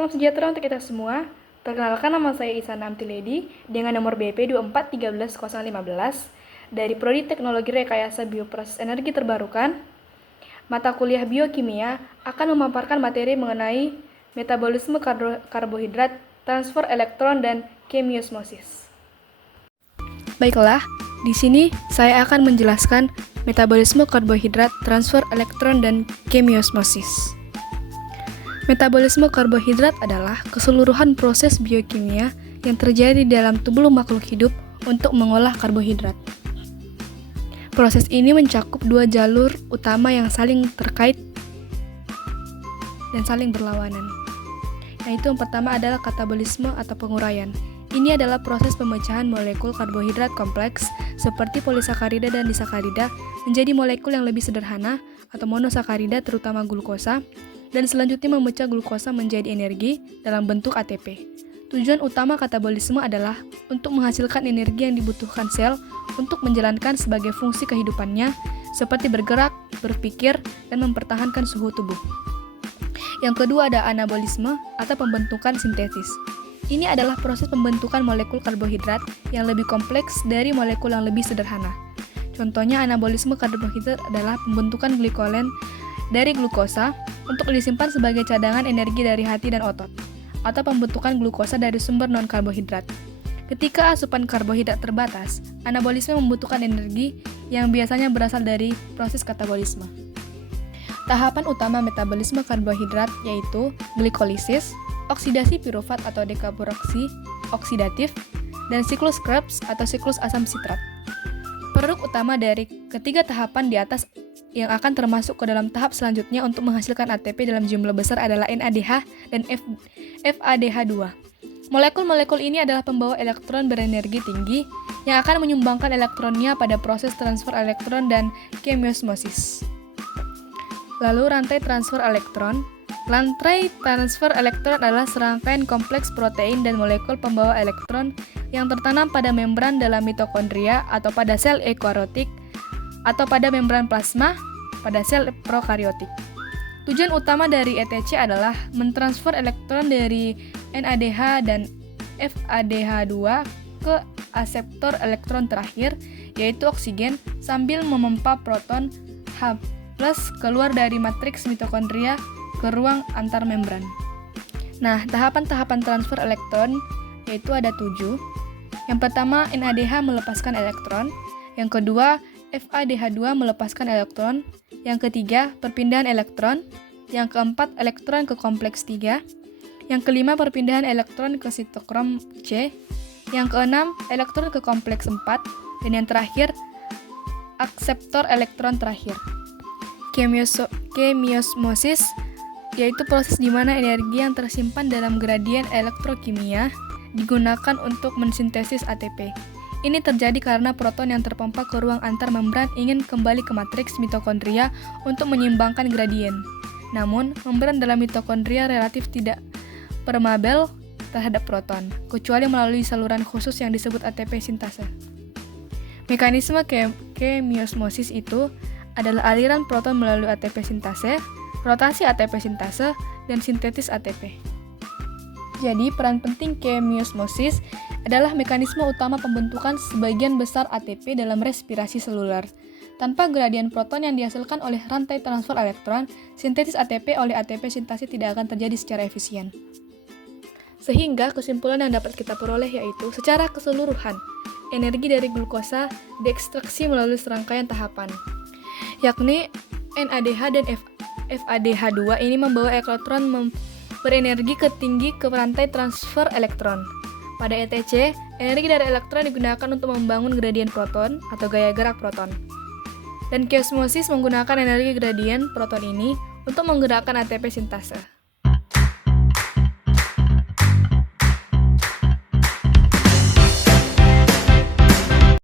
Salam sejahtera untuk kita semua. Perkenalkan, nama saya Ihsan Amtiledi dengan nomor BP 2413015 dari Prodi Teknologi Rekayasa Bioproses Energi Terbarukan. Mata kuliah biokimia akan memaparkan materi mengenai metabolisme karbohidrat, transfer elektron, dan kemiosmosis. Baiklah, di sini saya akan menjelaskan metabolisme karbohidrat, transfer elektron, dan kemiosmosis. Metabolisme karbohidrat adalah keseluruhan proses biokimia yang terjadi dalam tubuh makhluk hidup untuk mengolah karbohidrat. Proses ini mencakup dua jalur utama yang saling terkait dan saling berlawanan. Yaitu yang pertama adalah katabolisme atau penguraian. Ini adalah proses pemecahan molekul karbohidrat kompleks seperti polisakarida dan disakarida menjadi molekul yang lebih sederhana atau monosakarida terutama glukosa, dan selanjutnya memecah glukosa menjadi energi dalam bentuk ATP. Tujuan utama katabolisme adalah untuk menghasilkan energi yang dibutuhkan sel untuk menjalankan sebagai fungsi kehidupannya, seperti bergerak, berpikir, dan mempertahankan suhu tubuh. Yang kedua ada anabolisme atau pembentukan sintesis. Ini adalah proses pembentukan molekul karbohidrat yang lebih kompleks dari molekul yang lebih sederhana. Contohnya anabolisme karbohidrat adalah pembentukan glikolen dari glukosa untuk disimpan sebagai cadangan energi dari hati dan otot, atau pembentukan glukosa dari sumber non-karbohidrat. Ketika asupan karbohidrat terbatas, anabolisme membutuhkan energi yang biasanya berasal dari proses katabolisme. Tahapan utama metabolisme karbohidrat yaitu glikolisis, oksidasi pirufat atau dekaboroksid oksidatif, dan siklus Krebs atau siklus asam sitrat. Produk utama dari ketiga tahapan di atas yang akan termasuk ke dalam tahap selanjutnya untuk menghasilkan ATP dalam jumlah besar adalah NADH dan FADH2. Molekul-molekul ini adalah pembawa elektron berenergi tinggi yang akan menyumbangkan elektronnya pada proses transfer elektron dan kemiosmosis. Lalu rantai transfer elektron. Rantai transfer elektron adalah serangkaian kompleks protein dan molekul pembawa elektron yang tertanam pada membran dalam mitokondria atau pada sel eukariotik atau pada membran plasma pada sel prokariotik. Tujuan utama dari ETC adalah mentransfer elektron dari NADH dan FADH2 ke aseptor elektron terakhir, yaitu oksigen, sambil memompa proton H+ keluar dari matriks mitokondria ke ruang antar membran. Nah, tahapan-tahapan transfer elektron yaitu ada 7. Yang pertama, NADH melepaskan elektron. Yang kedua, FADH2 melepaskan elektron. Yang ketiga, perpindahan elektron. Yang keempat, elektron ke kompleks 3. Yang kelima, perpindahan elektron ke sitokrom C. Yang keenam, elektron ke kompleks 4. Dan yang terakhir, akseptor elektron terakhir. Kemiosmosis yaitu proses di mana energi yang tersimpan dalam gradien elektrokimia digunakan untuk mensintesis ATP. Ini terjadi karena proton yang terpompa ke ruang antar membran ingin kembali ke matriks mitokondria untuk menyeimbangkan gradien. Namun, membran dalam mitokondria relatif tidak permeabel terhadap proton, kecuali melalui saluran khusus yang disebut ATP sintase. Mekanisme kemiosmosis itu adalah aliran proton melalui ATP sintase, rotasi ATP sintase, dan sintetis ATP. Jadi, peran penting kemiosmosis adalah mekanisme utama pembentukan sebagian besar ATP dalam respirasi seluler. Tanpa gradien proton yang dihasilkan oleh rantai transfer elektron, sintetis ATP oleh ATP sintase tidak akan terjadi secara efisien. Sehingga kesimpulan yang dapat kita peroleh yaitu, secara keseluruhan, energi dari glukosa diekstraksi melalui serangkaian tahapan, yakni NADH dan FADH2 ini membawa elektron berenergi tinggi ke rantai transfer elektron. Pada ETC, energi dari elektron digunakan untuk membangun gradien proton atau gaya gerak proton. Dan kemiosmosis menggunakan energi gradien proton ini untuk menggerakkan ATP sintase.